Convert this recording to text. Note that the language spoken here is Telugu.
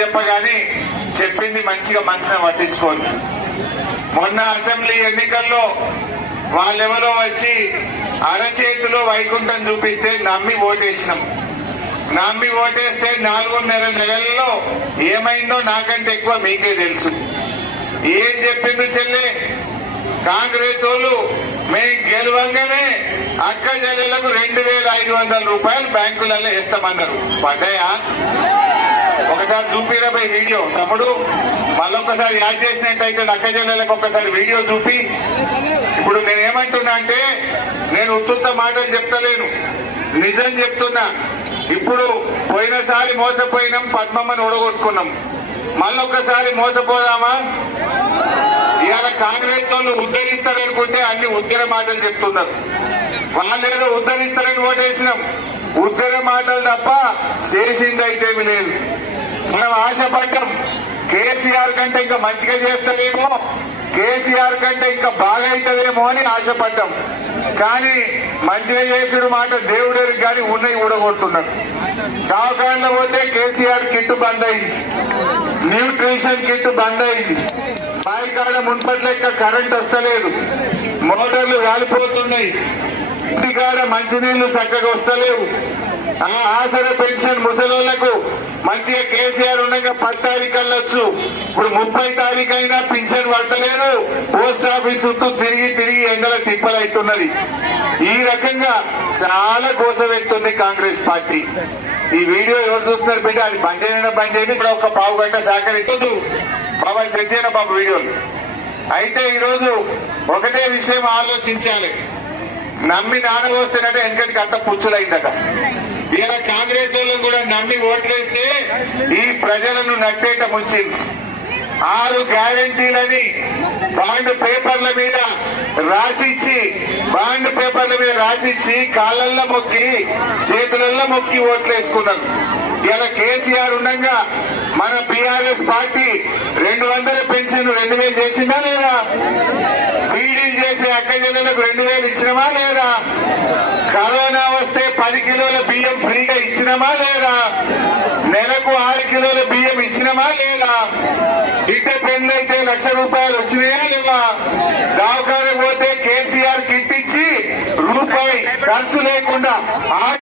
చెప్పగానే చెప్పింది మంచిగా మనసున పట్టించుకోండి. మొన్న అసెంబ్లీ ఎన్నికల్లో వాళ్ళెవరో వచ్చి అరచేతిలో వైకుంఠం చూపిస్తే నమ్మి ఓటేసినాం. నమ్మి ఓటేస్తే నాలుగున్నర నెలల్లో ఏమైందో నాకంటే ఎక్కువ మీకే తెలుసు. ఏం చెప్పింది చెల్లె? కాంగ్రెస్ వాళ్ళు మేము గెలవంగానే అక్క చెల్లెలకు రెండు వేల ఐదు వందల రూపాయలు బ్యాంకులలో వేస్తామన్నారు. పడ్డాయా? ఒకసారి చూపిరపై వీడియో. తమ్ముడు మళ్ళొక్కసారి యాడ్ చేసినట్టయితే అక్క చెల్లెలకు ఒక్కసారి వీడియో చూపి. ఇప్పుడు నేను ఏమంటున్నా అంటే నేను ఉత్తుత్త మాటలు చెప్తలేను. నిజం చెప్తున్నా. ఇప్పుడు పోయినసారి మోసపోయినాం పద్మమ్మని ఓడగొట్టుకున్నాం మళ్ళొక్కసారి మోసపోదామా? ఇవాళ కాంగ్రెస్ వాళ్ళు ఉద్ధరిస్తారనుకుంటే అన్ని ఉద్దర మాటలు చెప్తున్నారు. వాళ్ళు ఏదో ఉద్ధరిస్తారని ఓటేసినాం. ఉద్దర మాటలు తప్ప చేసింది లేదు. మనం ఆశపడ్డాం. కేసీఆర్ కంటే ఇంకా మంచిగా చేస్తారేమో కేసీఆర్ కంటే ఇంకా బాగా అవుతుందేమో అని ఆశపడ్డాం. కానీ మంచిగా చేసిన మాట దేవుడే కానీ ఉన్నాయి ఊడగొడుతున్నారు. దవాఖానలో పోతే కేసీఆర్ కిట్ బంద్ అయింది. న్యూట్రిషన్ కిట్ బంద్ అయింది. బాయికాడ మున్పటి లెక్క కరెంట్ వస్తలేదు. మోటార్లు కాలిపోతున్నాయి ఇంటికాడ మంచినీళ్ళు చక్కగా వస్తలేవు. ఆ ఆసర పెన్షన్ ముసలోళ్ళకు మంచిగా కేసీఆర్ ఉండగా పది తారీఖు వెళ్ళొచ్చు. ఇప్పుడు ముప్పై తారీఖు అయినా పింఛన్ పడతలేదు. పోస్ట్ ఆఫీస్ చుట్టూ తిరిగి తిరిగి ఎండల తిప్పలవుతున్నది ఈ రకంగా చాలా కోసవెత్తుంది కాంగ్రెస్ పార్టీ. ఈ వీడియో ఎవరు చూస్తున్నారు బిడ్డ? అది బంద్ చేయడం బంద్ చేయండి ఇప్పుడు ఒక పావు గంట సహకరిస్తూ బాబాయ్ సెట్ చేయడం బాబు వీడియోలు? అయితే ఈరోజు ఒకటే విషయం ఆలోచించాలి. నమ్మి నానబోస్తేనంటే వెనకటికి అంత పుచ్చులైందట. ఇలా కాంగ్రెస్ వాళ్ళని కూడా నమ్మి ఓట్లేస్తే ఈ ప్రజలను నట్టేట ముంచింది. ఆరు గ్యారంటీలని బాండ్ పేపర్ల మీద రాసిచ్చి బాండ్ పేపర్ల మీద రాసిచ్చి కాళ్ళల్లో మొక్కి చేతులల్లో మొక్కి ఓట్లేసుకున్నారు ఇలా కేసీఆర్ ఉండగా మన బీఆర్ఎస్ పార్టీ రెండు వందల పెన్షన్ రెండు వేలు చేసిందా లేదా? అక్క జిల్లాలకు రెండు వేలు ఇచ్చినమా లేదా? కరోనా వస్తే పది కిలోల బియ్యం ఫ్రీగా ఇచ్చినమా లేదా? నెలకు ఆరు కిలోల బియ్యం ఇచ్చినమా లేదా? ఇట్ట పెన్ను లక్ష రూపాయలు వచ్చినాయా లేవా దావకాన పోతే కేసీఆర్ కిట్ ఇచ్చి రూపాయి ఖర్చు లేకుండా